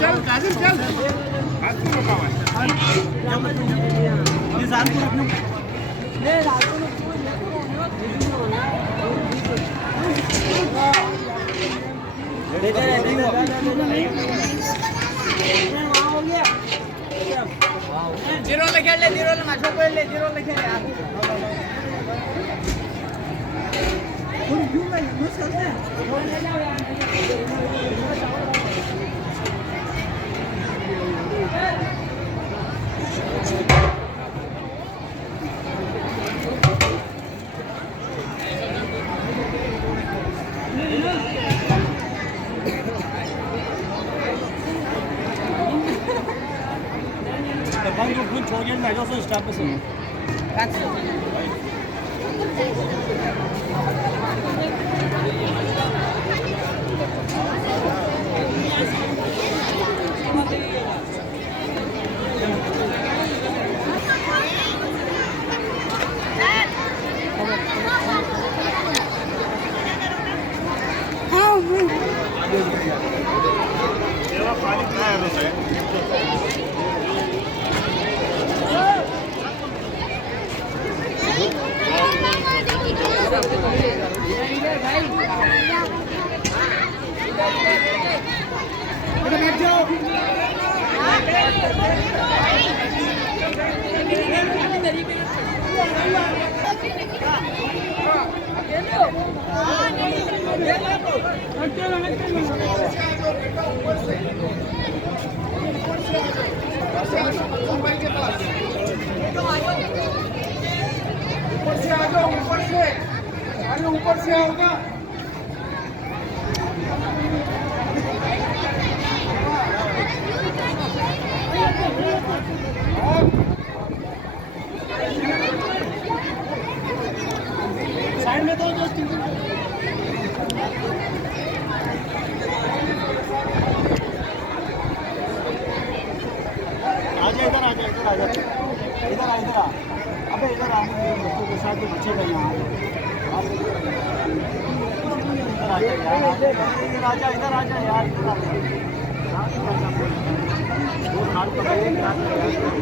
चल काजिम चल जीरो लिखे ले जीरो ले माछो को ले जीरो लिखे ले यार तुम क्यों में घुस करते हैं ले जाओ यार 방금 분 저기를 내줘서 시작했어. 얘가 많이 가야 돼. ऊपर से आ जाओ ऊपर से अरे ऊपर से आओ ना साइड में तो आजा इधर आजा इधर आजा इधर आ इधर आ अबे इधर आने बच्चों के साथ बच्चे का यहाँ इधर आजा यार इधर आजा इधर आजा यार इधर आजा वो हाथ पकड़ के